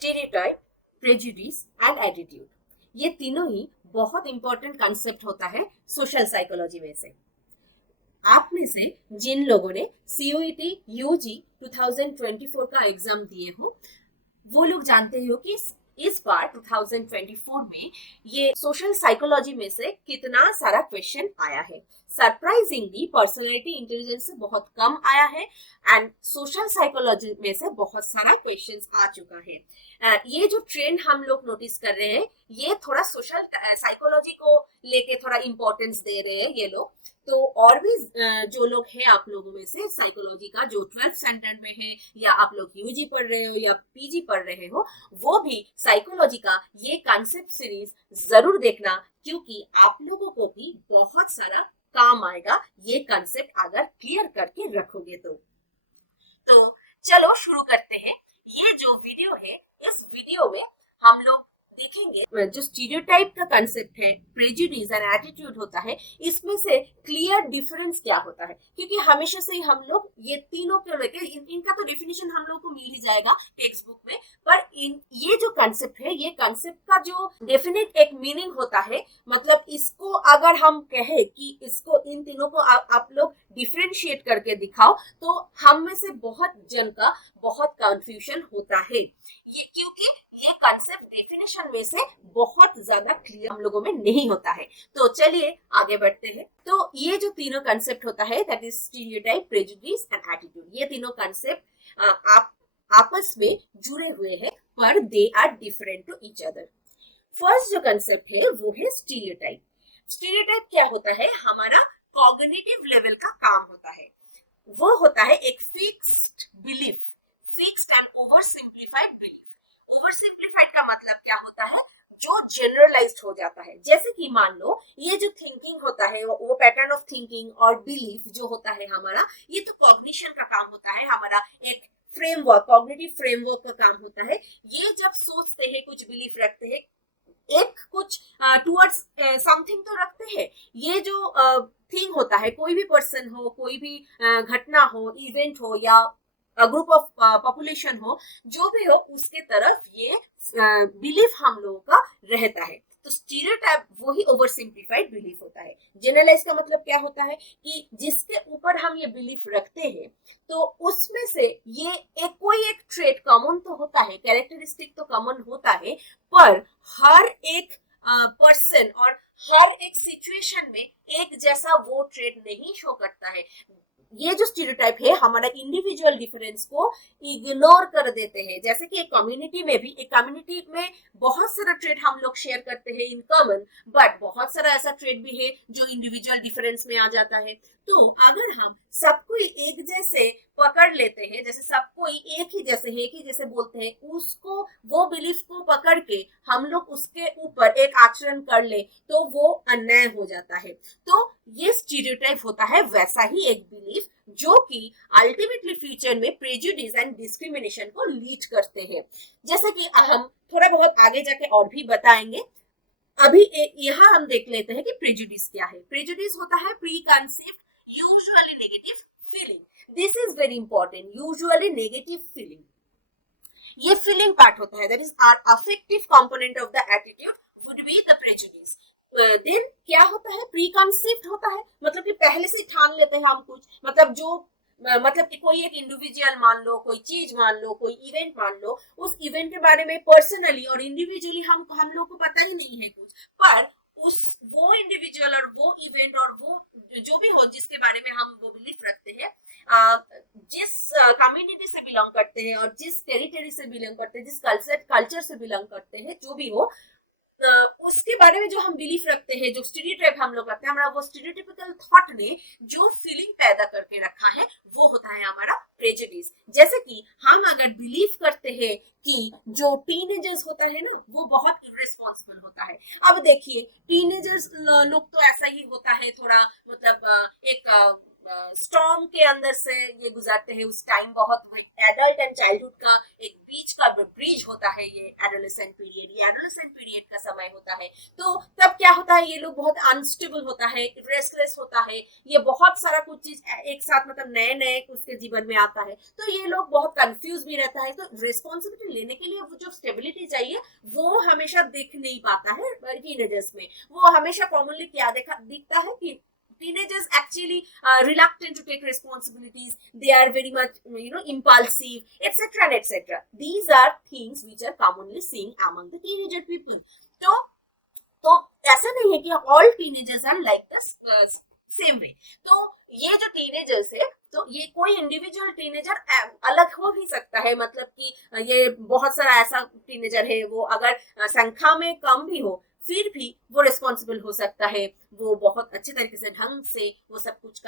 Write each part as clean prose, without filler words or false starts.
Stereotype, prejudice and attitude, ये तीनों ही बहुत इंपॉर्टेंट कंसेप्ट होता है सोशल साइकोलॉजी में से। आप में से जिन लोगों ने CUET UG 2024 का एग्जाम दिए हो वो लोग जानते हो कि इस बार 2024 में ये सोशल साइकोलॉजी में से कितना सारा क्वेश्चन आया है। सरप्राइजिंगली पर्सनैलिटी इंटेलिजेंस से बहुत कम आया है एंड सोशल साइकोलॉजी में से बहुत सारा क्वेश्चंस आ चुका है। ये जो ट्रेंड हम लोग नोटिस कर रहे हैं ये थोड़ा सोशल साइकोलॉजी को लेके थोड़ा इम्पोर्टेंस दे रहे हैं ये लोग। तो और भी जो लोग हैं आप लोगों में से साइकोलॉजी का जो 12th स्टैंडर्ड में है या आप लोग UG पढ़ रहे हो या PG पढ़ रहे हो वो भी साइकोलॉजी का ये कॉन्सेप्ट सीरीज जरूर देखना, क्योंकि आप लोगों को भी बहुत सारा काम आएगा ये कॉन्सेप्ट अगर क्लियर करके रखोगे तो चलो शुरू करते हैं। ये जो वीडियो है इस वीडियो में हम लोग देखेंगे जो स्टीरियोटाइप का कंसेप्ट है, प्रेजुडिस एंड एटीट्यूड होता है, इसमें से क्लियर डिफरेंस क्या होता है। क्योंकि हमेशा से ही हम लोग ये तीनों के लेके इनका तो डेफिनेशन हम लोग को मिल ही जाएगा टेक्स्ट बुक में, पर ये जो कंसेप्ट है ये कंसेप्ट का जो डेफिनेट एक मीनिंग होता है, मतलब इसको अगर हम कहे कि इसको इन तीनों को आप लोग डिफरेंशिएट करके दिखाओ तो हम में से बहुत जन का बहुत कंफ्यूजन होता है ये, क्योंकि ये कंसेप्ट डेफिनेशन में से बहुत ज्यादा क्लियर हम लोगों में नहीं होता है। तो चलिए आगे बढ़ते हैं। तो ये जो तीनों कंसेप्ट होता है that is stereotype, prejudice and attitude, ये तीनों कंसेप्ट आप आपस में जुड़े हुए हैं पर they are different to each other. First जो कंसेप्ट है वो है स्टीरियोटाइप। स्टीरियोटाइप क्या होता है, हमारा कॉग्निटिव लेवल का काम होता है। वो होता है एक fixed belief, fixed and over simplified belief. Over simplified का मतलब क्या होता है, जो जनरलाइज्ड हो जाता है। जैसे कि मान लो ये जो थिंकिंग होता है वो पैटर्न ऑफ थिंकिंग और बिलीफ जो होता है हमारा, ये तो कॉग्निशन का काम होता है, हमारा एक फ्रेमवर्क, कॉग्निटिव फ्रेमवर्क का काम होता है। ये जब सोचते हैं कुछ बिलीफ रखते हैं, एक कुछ टुवर्ड्स समथिंग तो रखते हैं। ये जो थिंग होता है, कोई भी पर्सन हो, कोई भी घटना हो, इवेंट हो या ग्रुप ऑफ पॉपुलेशन हो, जो भी हो उसके तरफ ये बिलीफ हम लोगों का रहता है। तो स्टीरियोटाइप वही ओवर सिंप्लीफाइड बिलीफ होता है। जनरलाइज का मतलब क्या होता है कि जिसके ऊपर हम ये बिलीफ रखते हैं तो उसमें से ये कोई एक ट्रेट कॉमन तो होता है, कैरेक्टरिस्टिक तो कॉमन होता है, पर हर एक पर्सन और हर एक सिचुएशन में एक जैसा वो ट्रेट नहीं शो करता है। ये जो स्टीरियोटाइप है हमारा इंडिविजुअल डिफरेंस को इग्नोर कर देते हैं। जैसे कि एक कम्युनिटी में भी, एक कम्युनिटी में बहुत सारा ट्रेड हम लोग शेयर करते हैं इन कॉमन, बट बहुत सारा ऐसा ट्रेड भी है जो इंडिविजुअल डिफरेंस में आ जाता है। तो अगर हम सबको एक जैसे पकड़ लेते हैं, जैसे सबको एक ही जैसे बोलते हैं, उसको वो बिलीफ को पकड़ के हम लोग उसके ऊपर एक आचरण कर ले तो वो अन्याय हो जाता है। तो ये स्टीरियोटाइप होता है वैसा ही एक बिलीफ जो कि अल्टीमेटली फ्यूचर में प्रेजुडिस एंड डिस्क्रिमिनेशन को लीड करते हैं। जैसे कि हम थोड़ा बहुत आगे जाके और भी बताएंगे। अभी यहाँ हम देख लेते हैं कि प्रेजुडिस क्या है। प्रेजुडिस होता है preconceived usually negative feeling. This is very important, usually negative feeling, ये फीलिंग पार्ट होता है, that is our affective component of the attitude would be the prejudice. Then क्या होता है, प्री कंसीव्ड होता है, मतलब कि पहले से ठन लेते हैं हम कुछ, मतलब जो मतलब कि कोई एक इंडिविजुअल मान लो, कोई चीज मान लो, कोई इवेंट मान लो, उस इवेंट के बारे में पर्सनली और इंडिविजुअली हम लोग को पता ही नहीं है कुछ, पर वो इंडिविजुअल और वो इवेंट और वो जो भी हो जिसके बारे में हम वो बिलीफ रखते हैं, जिस कम्युनिटी से बिलोंग करते हैं और जिस टेरिटरी से बिलोंग करते हैं, जिस कल्चर से बिलोंग करते हैं, जो भी हो, उसके बारे में जो हम बिलीफ रखते हैं, जो स्टीरियोटाइप हम लोग रखते हैं, हमारा वो स्टीरियोटाइपिकल थॉट ने जो फीलिंग पैदा करके रखा है वो होता है हमारा प्रेजुडिस। जैसे कि हम अगर बिलीव करते हैं कि जो टीनेजर्स होता है ना वो बहुत इररिस्पॉन्सिबल होता है। अब देखिए टीनेजर्स लोग तो ऐसा ही होता है, थोड़ा मतलब एक स्टॉर्म के अंदर से ये गुजरते हैं। उस टाइम बहुत एडल्ट एंड चाइल्डहुड का एक बीच का ब्रिज होता है ये एडोलेसेंट पीरियड। ये एडोलेसेंट पीरियड का समय होता है। तो तब क्या होता है, ये लोग बहुत अनस्टेबल होता है, रेस्टलेस होता है, ये बहुत सारा कुछ चीज एक साथ मतलब नए नए उसके जीवन में आता है, तो ये लोग बहुत कंफ्यूज भी रहता है। तो रिस्पॉन्सिबिलिटी लेने के लिए वो जो स्टेबिलिटी चाहिए वो हमेशा दिख नहीं पाता है टीनेजर्स में। वो हमेशा कॉमनली क्या दिखता है कि teenagers actually reluctant to take responsibilities, they are very much impulsive, etc and etc. These are things which are commonly seen among the teenager people. तो ऐसा नहीं है कि all teenagers are like the same way. तो ये जो teenagers है, तो ये कोई इंडिविजुअल टीनेजर अलग हो भी सकता है, मतलब कि ये बहुत सारा ऐसा टीनेजर है, वो अगर संख्या में कम भी हो फिर भी वो रिस्पॉन्सिबल हो सकता है, वो बहुत अच्छे तरीके से ढंग से वो सब कुछ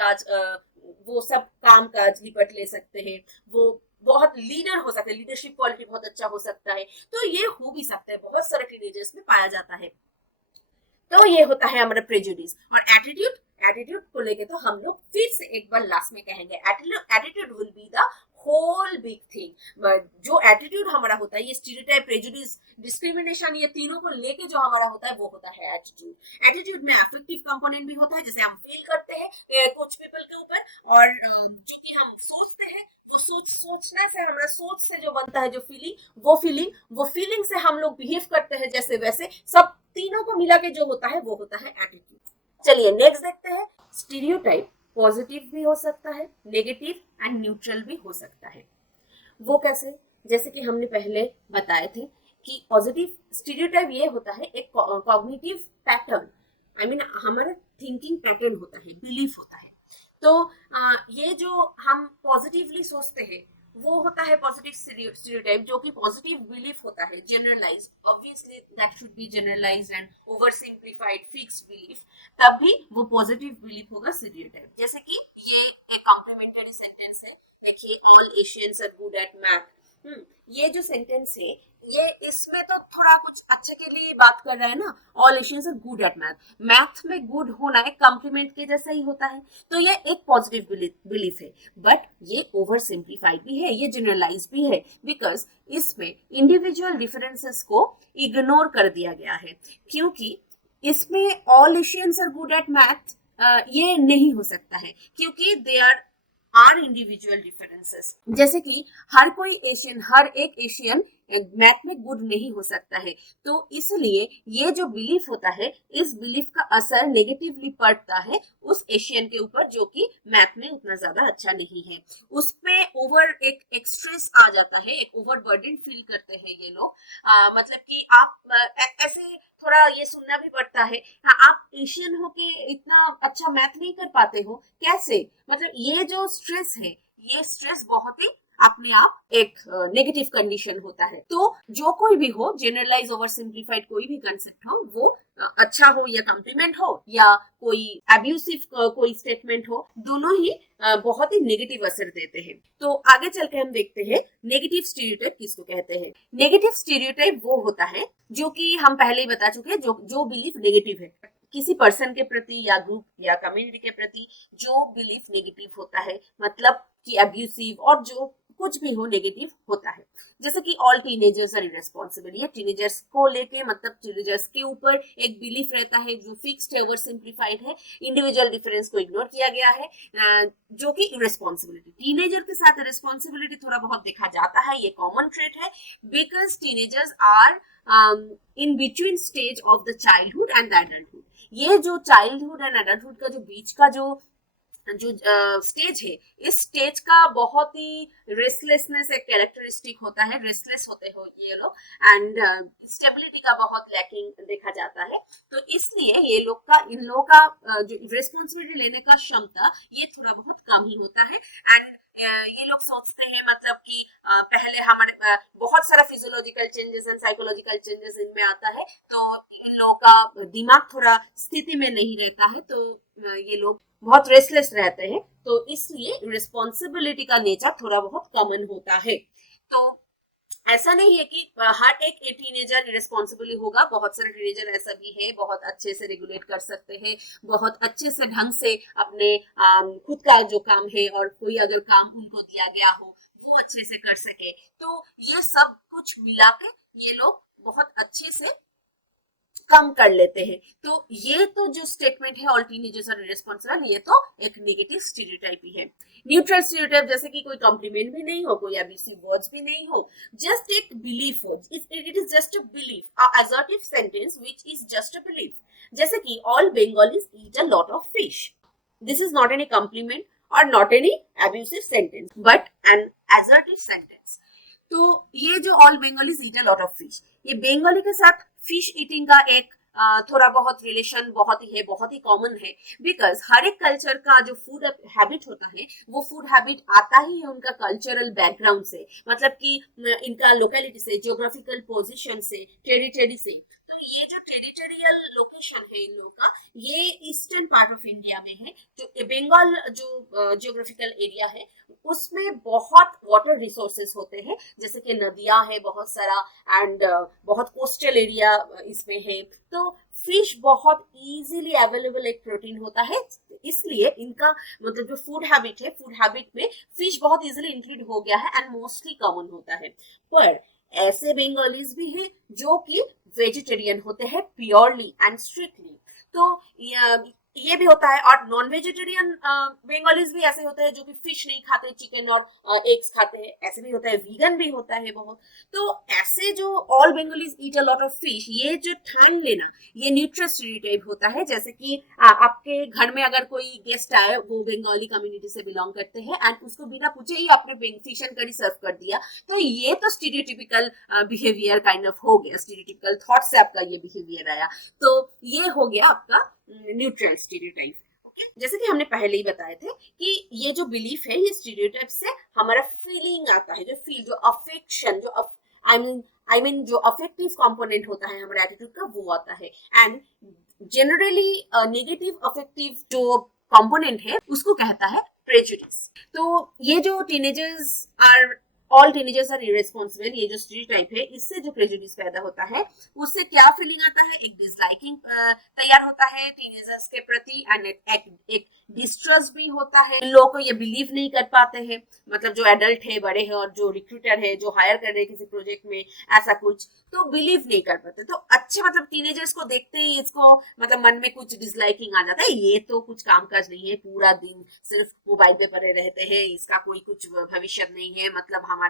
वो सब काम काज निपट ले सकते हैं, वो बहुत लीडर हो सकते हैं, लीडरशिप क्वालिटी बहुत अच्छा हो सकता है। तो ये हो भी सकता है, बहुत सारे टीनेजर्स में पाया जाता है। तो ये होता है हमारा प्रेजुडिस। और एटीट्यूड को लेके तो हम लोग फिर से एक बार लास्ट में कहेंगे, attitude will be the whole big thing. जो एटीट्यूड हमारा होता है, ये स्टीरियोटाइप, प्रेजुडिस, डिस्क्रिमिनेशन, ये तीनों को लेके जो हमारा होता है वो होता है एटीट्यूड। एटीट्यूड में अफेक्टिव कंपोनेंट भी होता है, जैसे हम फील करते हैं कुछ पीपल के ऊपर, और जो कि हम सोचते हैं, वो सोचने से, हमारा सोच से जो बनता है जो वो फीलिंग से हम लोग बिहेव करते हैं जैसे वैसे, सब तीनों को मिला के जो होता है वो होता है एटीट्यूड। चलिए नेक्स्ट देखते हैं। स्टीरियोटाइप पॉजिटिव भी हो सकता है, नेगेटिव एंड न्यूट्रल भी हो सकता है। वो कैसे? जैसे कि हमने पहले बताए थे कि पॉजिटिव स्टीरियोटाइप ये होता है एक कॉग्निटिव पैटर्न, आई मीन हमारा थिंकिंग पैटर्न होता है, बिलीफ होता है। तो ये जो हम पॉजिटिवली सोचते हैं वो होता है पॉजिटिव स्टीरियोटाइप, जो कि पॉजिटिव बिलीफ होता है, generalise, obviously that should be generalise and oversimplified fixed belief, तब भी वो पॉजिटिव बिलीफ होगा स्टीरियोटाइप। जैसे कि ये एक कॉम्प्लीमेंटरी सेंटेंस है, देखिए, all Asians are good at math. ये जो सेंटेंस है, ये इसमें तो थोड़ा कुछ अच्छे के लिए बात कर रहा है ना, all Asians are good at math, math में गुड होना एक कॉम्प्लीमेंट के जैसा ही होता है। तो ये एक पॉजिटिव बिलीफ है, बट ये ओवर सिंप्लीफाइड भी है, ये जनरलाइज भी है, बिकॉज इसमें इंडिविजुअल डिफरेंसेस को इग्नोर कर दिया गया है, क्योंकि इसमें all Asians are good at math ये नहीं हो सकता है, क्योंकि दे आर इंडिविजुअल डिफरेंसेस। जैसे कि हर एक एशियन मैथ में गुड नहीं हो सकता है, तो इसलिए ये जो बिलीफ होता है, इस बिलीफ का असर नेगेटिवली पड़ता है उस एशियन के ऊपर जो कि मैथ में उतना ज्यादा अच्छा नहीं है। उसमें ओवर एक स्ट्रेस आ जाता है, एक ओवर बर्डन फील करते हैं ये लोग। मतलब कि आप ऐसे थोड़ा ये सुनना भी पड़ता है, आप एशियन होके इतना अच्छा मैथ नहीं कर पाते हो कैसे? मतलब ये जो स्ट्रेस है, ये स्ट्रेस बहुत ही अपने आप एक नेगेटिव कंडीशन होता है। तो जो कोई भी हो, जनरलाइज ओवर सिंप्लीफाइड कोई भी कंसेप्ट हो, वो अच्छा हो या कॉम्प्लीमेंट हो या कोई एब्यूसिव कोई स्टेटमेंट हो, दोनों ही बहुत ही नेगेटिव असर देते हैं। तो आगे चल के हम देखते हैं नेगेटिव स्टीरियोटाइप किसको कहते हैं। नेगेटिव स्टीरियोटाइप वो होता है जो कि हम पहले ही बता चुके हैं, जो बिलीफ नेगेटिव है, किसी पर्सन के प्रति या ग्रुप या कम्युनिटी के प्रति जो बिलीफ नेगेटिव होता है, मतलब कि अब्यूसिव और जो कुछ भी हो नेगेटिव होता है। जैसे कि ऑल टीनेजर्स आर इरेस्पॉन्सिबल, ये टीनेजर्स को लेके, मतलब टीनेजर्स के ऊपर एक बिलीफ रहता है जो फिक्स्ड है, ओवर सिंप्लीफाइड है, इंडिविजुअल डिफरेंस को इग्नोर किया गया है, जो कि इरेस्पॉन्सिबिलिटी, टीनेजर के साथ रिस्पॉन्सिबिलिटी थोड़ा बहुत देखा जाता है, ये कॉमन ट्रेट है, because teenagers are in between stage of the childhood and the adulthood. ये जो चाइल्डहुड एंड एडल्टहुड का जो बीच का जो स्टेज है, इस स्टेज का बहुत ही रेस्टलेसनेस एक कैरेक्टरिस्टिक होता है, रेस्टलेस होते हो ये लोग, एंड स्टेबिलिटी का बहुत लैकिंग देखा जाता है। तो इसलिए इन लोगों का जो रिस्पॉन्सिबिलिटी लेने का क्षमता ये थोड़ा बहुत कम ही होता है। एंड ये लोग सोचते हैं, मतलब कि पहले हमारे बहुत सारा physiological changes and psychological changes इनमें आता है, तो इन लोगों का दिमाग थोड़ा स्थिति में नहीं रहता है, तो ये लोग बहुत रेस्टलेस रहते हैं, तो इसलिए रिस्पॉन्सिबिलिटी का नेचर थोड़ा बहुत कॉमन होता है। तो ऐसा नहीं है कि हर एक टीनेजर रिस्पॉन्सिबल होगा, बहुत सारे टीनेजर ऐसा भी है, बहुत अच्छे से रेगुलेट कर सकते हैं, बहुत अच्छे से ढंग से अपने खुद का जो काम है, और कोई अगर काम उनको दिया गया हो वो अच्छे से कर सके। तो ये सब कुछ मिला के ये लोग बहुत अच्छे से कम कर लेते हैं। तो ये तो जो स्टेटमेंट है ऑल टीनेजर्स आर इररिस्पांसिबल, ये तो एक नेगेटिव स्टीरियोटाइप ही है। न्यूट्रल स्टीरियोटाइप जैसे कि कोई कॉम्प्लीमेंट भी नहीं हो, कोई एब्यूसिव वर्ड्स भी नहीं हो, जस्ट एक बिलीफ हो, it is just a belief, a assertive sentence which is just a belief. जैसे कि all Bengalis eat a lot of fish, this is not any compliment और not any abusive sentence but an assertive sentence. तो ये जो all Bengalis eat a lot of fish, ये बंगाली के साथ fish eating का एक थोड़ा बहुत रिलेशन बहुत ही है, बहुत ही कॉमन है। बिकॉज हर एक कल्चर का जो फूड हैबिट होता है वो फूड हैबिट आता ही है उनका कल्चरल बैकग्राउंड से, मतलब कि इनका लोकेलिटी से, ज्योग्राफिकल पोजीशन से, टेरिटरी से। तो ये जो टेरिटोरियल लोकेशन है इन लोगों का, ये ईस्टर्न पार्ट ऑफ इंडिया में है। जो बंगाल जो ज्योग्राफिकल एरिया है उसमें बहुत वाटर रिसोर्सेस होते हैं, जैसे कि नदियां है बहुत सारा, एंड बहुत कोस्टल एरिया इसमें है। तो फिश बहुत इजीली अवेलेबल एक प्रोटीन होता है, इसलिए इनका मतलब जो फूड हैबिट है, फूड हैबिट में फिश बहुत इजीली इंक्लूड हो गया है एंड मोस्टली कॉमन होता है। पर ऐसे बंगालीज भी हैं जो कि वेजिटेरियन होते हैं प्योरली एंड स्ट्रिक्टली। तो ये भी होता है। और नॉन वेजिटेरियन बंगालीज भी ऐसे होते हैं जो कि फिश नहीं खाते, चिकन और एग्स खाते हैं, ऐसे भी होता है। वीगन भी होता है बहुत। तो ऐसे जो all Bengalis eat a lot of fish, ये जो ठान लेना, ये न्यूट्रल स्टीरियोटाइप होता है। जैसे कि आपके घर में अगर कोई गेस्ट आए, वो बंगाली कम्युनिटी से बिलोंग करते हैं एंड उसको बिना पूछे ही आपने फिश एंड करी सर्व कर दिया, तो ये तो स्टीरियोटिपिकल बिहेवियर काइंड ऑफ हो गया, स्टीरियोटिपिकल थॉट से आपका ये बिहेवियर आया। तो ये हो गया आपका न्यूट्रल स्टीरियोटाइप। जैसे कि हमने पहले ही बताए थे कि ये जो बिलीफ है, ये स्टीरियोटाइप से हमारा फीलिंग आता है, जो फील, जो अफेक्शन, जो आई मीन जो अफेक्टिव कंपोनेंट होता है हमारे एटीट्यूड का, वो आता है। एंड जनरली नेगेटिव अफेक्टिव जो कंपोनेंट है उसको कहता है प्रेजुडिस। तो ये जो teenagers are all teenagers are irresponsible, ये जो स्टीरियोटाइप है, इससे जो प्रेजुडिस पैदा होता है उससे क्या फीलिंग आता है? एक डिसलाइकिंग तैयार होता है टीनेजर्स के प्रति एंड एक डिस्ट्रस्ट भी होता है। लोगों को ये बिलीव नहीं कर पाते हैं, मतलब जो एडल्ट है, बड़े हैं और जो रिक्रूटर है, जो हायर कर रहे हैं किसी प्रोजेक्ट में ऐसा कुछ, तो बिलीव नहीं कर पाते। तो अच्छे मतलब टीनेजर्स को देखते ही इसको मतलब मन में कुछ डिसलाइकिंग आ जाता है, ये तो कुछ कामकाज नहीं है, पूरा दिन सिर्फ मोबाइल पे पड़े रहते हैं, इसका कोई कुछ भविष्य नहीं है, मतलब हमारे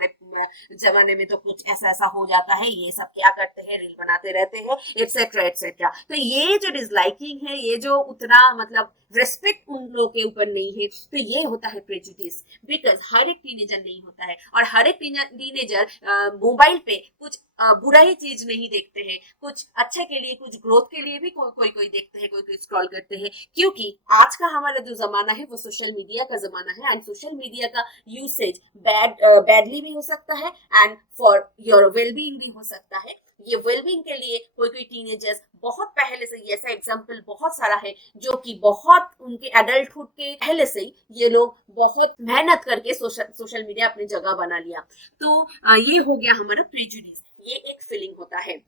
जमाने में तो कुछ ऐसा ऐसा हो जाता है, ये सब क्या करते हैं, रील बनाते रहते हैं, एक्सेट्रा एक्सेट्रा। तो ये जो डिसलाइकिंग है, ये जो उतना मतलब रेस्पेक्ट उन लोगों के ऊपर नहीं है, तो ये होता है प्रेजुडिस। बिकॉज हर एक टीनेजर नहीं होता है, और हर एक टीनेजर मोबाइल पे कुछ बुरा ही चीज नहीं देखते हैं, कुछ अच्छे के लिए, कुछ ग्रोथ के लिए भी कोई देखते हैं, कोई स्क्रॉल करते हैं। क्योंकि आज का हमारा जो जमाना है वो सोशल मीडिया का जमाना है, एंड सोशल मीडिया का यूसेज बैडली भी हो सकता है एंड फॉर योर वेलबींग भी हो सकता है। ये वेलबींग के लिए कोई टीनेजर्स बहुत पहले से, ऐसा एग्जाम्पल बहुत सारा है जो कि बहुत उनके एडल्टहुड के पहले से ही ये लोग बहुत मेहनत करके सोशल मीडिया अपनी जगह बना लिया। तो ये हो गया हमारा प्रेजुडिस, ये एक फीलिंग होता है।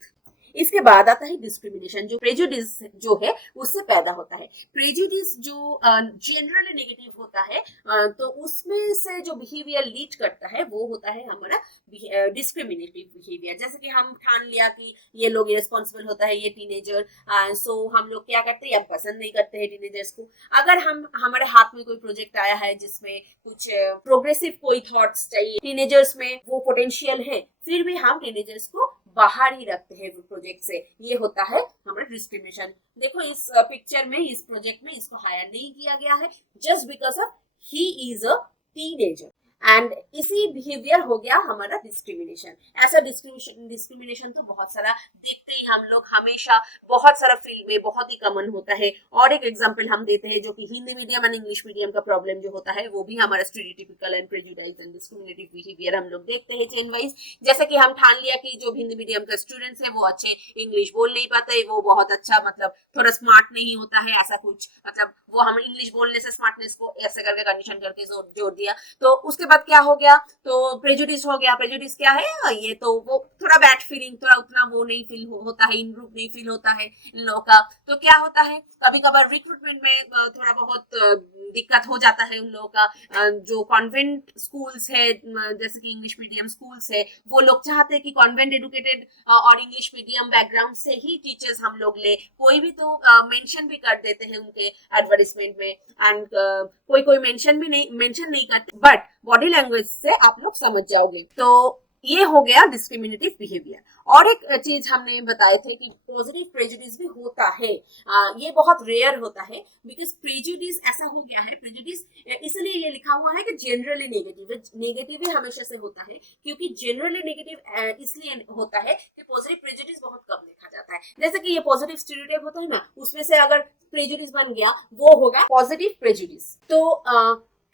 इसके बाद आता है डिस्क्रिमिनेशन, जो प्रेजुडिस जो है उससे पैदा होता है। प्रेजुडिस जो जनरली नेगेटिव होता है, तो उसमें से जो बिहेवियर लीड करता है वो होता है हमारा डिस्क्रिमिनेटिव बिहेवियर। जैसे कि हम ठान लिया कि ये लोग इरेस्पॉन्सिबल होता है, ये टीनेजर, सो हम लोग क्या करते हैं, हम पसंद नहीं करते हैं टीनेजर्स को। अगर हमारे हाथ में कोई प्रोजेक्ट आया है जिसमें कुछ प्रोग्रेसिव कोई थॉट्स चाहिए, टीनेजर्स में वो पोटेंशियल है, फिर भी हम टीनेजर्स को बाहर ही रखते हैं प्रोजेक्ट से, ये होता है हमारा डिस्क्रिमिनेशन। देखो इस पिक्चर में, इस प्रोजेक्ट में इसको हायर नहीं किया गया है just because of he is a teenager, and इसी बिहेवियर हो गया हमारा डिस्क्रिमिनेशन। ऐसा डिस्क्रिमिनेशन तो बहुत सारा देखते ही हम लोग, हमेशा बहुत सारा फील्ड में बहुत ही कॉमन होता है। और एक एग्जांपल हम देते हैं जो कि Hindi medium and English medium का प्रॉब्लम जो होता है, वो भी हमारा stereotypical and prejudice and discriminative behaviour हम लोग देखते हैं चेन वाइज। जैसे कि हम ठान लिया कि जो हिंदी मीडियम का स्टूडेंट्स है वो अच्छे इंग्लिश बोल नहीं पाते, वो बहुत अच्छा मतलब थोड़ा स्मार्ट नहीं होता है, ऐसा कुछ, मतलब वो हम इंग्लिश बोलने से स्मार्टनेस को ऐसे करके कंडीशन करके जोड़ दिया। तो उसके बाद क्या हो गया, तो प्रेजुडिस हो गया। प्रेजुडिस क्या है, ये तो वो थोड़ा बैड फीलिंग, थोड़ा उतना वो नहीं फील होता है, इन ग्रुप नहीं फील होता है इन लोगों का। तो क्या होता है, कभी कभार रिक्रूटमेंट में थोड़ा बहुत दिक्कत हो जाता है उन लोगों का। जो कॉन्वेंट स्कूल्स है, जैसे कि इंग्लिश मीडियम स्कूल्स है, वो लोग चाहते हैं कि कॉन्वेंट एडुकेटेड और इंग्लिश मीडियम बैकग्राउंड से ही टीचर्स हम लोग ले। कोई भी तो मेंशन भी कर देते हैं उनके एडवर्टाइजमेंट में, एंड कोई मेंशन नहीं करते, बट बॉडी लैंग्वेज से आप लोग समझ जाओगे। तो ये हो गया डिस्क्रिमिनेटिव बिहेवियर। और एक चीज हमने बताए थे कि पॉजिटिव प्रेजुडिस भी होता है। ये बहुत रेयर होता है, बिकॉज प्रेजुडिस ऐसा हो गया है, प्रेजुडिस इसलिए ये लिखा हुआ है कि जनरली नेगेटिव ही हमेशा से होता है, क्योंकि जनरली नेगेटिव इसलिए होता है कि पॉजिटिव प्रेजुडिस बहुत कम देखा जाता है। जैसे कि ये पॉजिटिव स्टीरियोटाइप होता है ना, उसमें से अगर प्रेजुडिस बन गया, वो होगा पॉजिटिव प्रेजुडिस। तो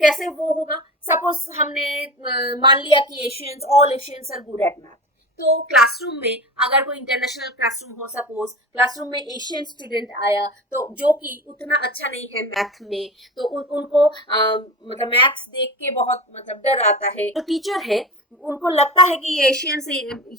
कैसे वो होगा, सपोज हमने मान लिया कि Asians, all Asians are good at math. तो क्लासरूम में अगर कोई इंटरनेशनल क्लासरूम हो, सपोज क्लासरूम में एशियन स्टूडेंट आया, तो जो कि उतना अच्छा नहीं है मैथ में, तो उनको मतलब मैथ्स देख के बहुत मतलब डर आता है। तो टीचर है, उनको लगता है कि ये एशियन से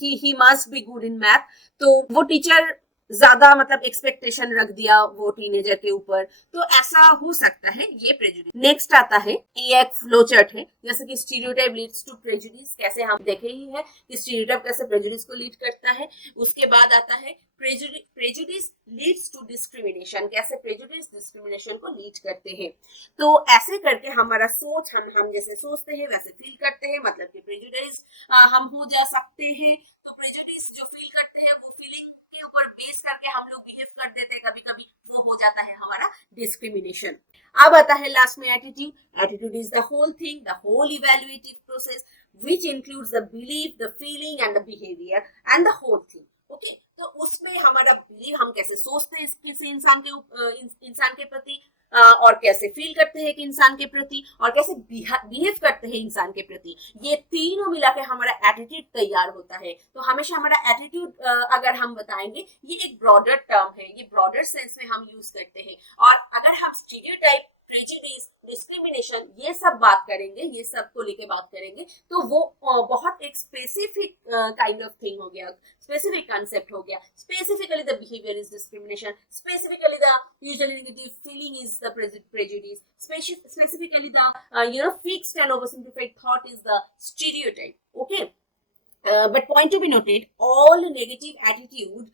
he must be good in math, तो वो टीचर ज्यादा मतलब एक्सपेक्टेशन रख दिया वो टीनेजर के ऊपर। तो ऐसा हो सकता है, ये प्रेजुडिस। नेक्स्ट आता है, ये एक फ्लो चार्ट है, जैसे कि स्टीरियोटाइप लीड्स टू प्रेजुडिस, कैसे हम देखे ही है कि स्टीरियोटाइप कैसे प्रेजुडिस को लीड करता है। उसके बाद आता है प्रेजुडिस लीड्स टू डिस्क्रिमिनेशन, कैसे प्रेजुडिस डिस्क्रिमिनेशन को लीड करते हैं। तो ऐसे करके हमारा सोच, हम जैसे सोचते हैं वैसे फील करते हैं, मतलब कि प्रेजुडिस हम हो जा सकते हैं। तो प्रेजुडिस जो फील करते हैं, वो फीलिंग के ऊपर बेस करके हम लोग बिहेव कर देते हैं, कभी कभी वो हो जाता है हमारा डिस्क्रिमिनेशन। अब आता है लास्ट में attitude. Attitude is the whole thing, the whole evaluative process which includes the belief, the feeling and the behaviour and the whole thing. Okay, तो उसमें हमारा बिलीव, हम कैसे सोचते हैं किसी इंसान के प्रति, और कैसे फील करते हैं कि इंसान के प्रति, और कैसे बिहेव करते हैं इंसान के प्रति, ये तीनों मिला के हमारा एटीट्यूड तैयार होता है। तो हमेशा हमारा एटीट्यूड अगर हम बताएंगे, ये एक ब्रॉडर टर्म है, ये ब्रॉडर सेंस में हम यूज करते हैं। और अगर हम स्टीरियोटाइप, प्रेजुडिस, डिस्क्रिमिनेशन ये सब बात करेंगे, ये सब को लेके बात करेंगे, तो वो बहुत एक स्पेसिफिक काइंड ऑफ थिंग हो गया, स्पेसिफिक कंसेप्ट हो गया। Specifically the behaviour is discrimination, specifically the usually negative feeling is the prejudice, specifically the fixed and oversimplified thought is the stereotype. Okay, but point to be noted, all negative attitude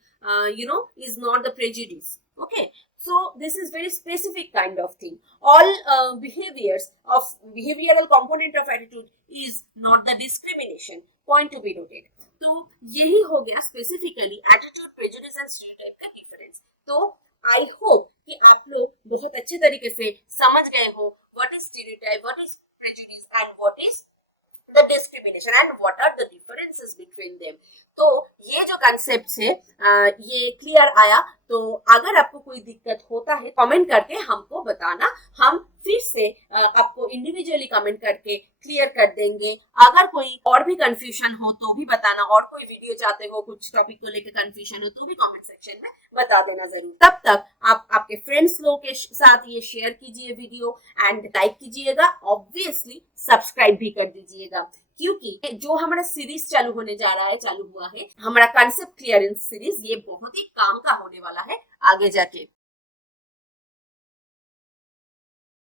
is not the prejudice. Okay, so this is very specific kind of thing. All behavioral component of attitude is not the discrimination. Point to be noted. तो यही हो गया specifically attitude, prejudice and stereotype का difference. तो I hope कि आप लोग बहुत अच्छे तरीके से समझ गए हो what is stereotype, what is prejudice and what is the discrimination and what are the differences between them. तो ये जो कंसेप्ट है ये क्लियर आया। तो अगर आपको कोई दिक्कत होता है, कमेंट करके हमको बताना, हम फिर से आपको इंडिविजुअली कमेंट करके क्लियर कर देंगे। अगर कोई और भी कंफ्यूजन हो तो भी बताना, और कोई वीडियो चाहते हो, कुछ टॉपिक को लेकर कंफ्यूजन हो तो भी कमेंट सेक्शन में बता देना जरूर। तब तक आप आपके फ्रेंड्स लोग के साथ ये शेयर कीजिए वीडियो, एंड लाइक कीजिएगा, ऑब्वियसली सब्सक्राइब भी कर दीजिएगा, क्योंकि जो हमारा सीरीज चालू हुआ है, हमारा कंसेप्ट क्लियरेंस सीरीज, ये बहुत ही काम का होने वाला है आगे जाके।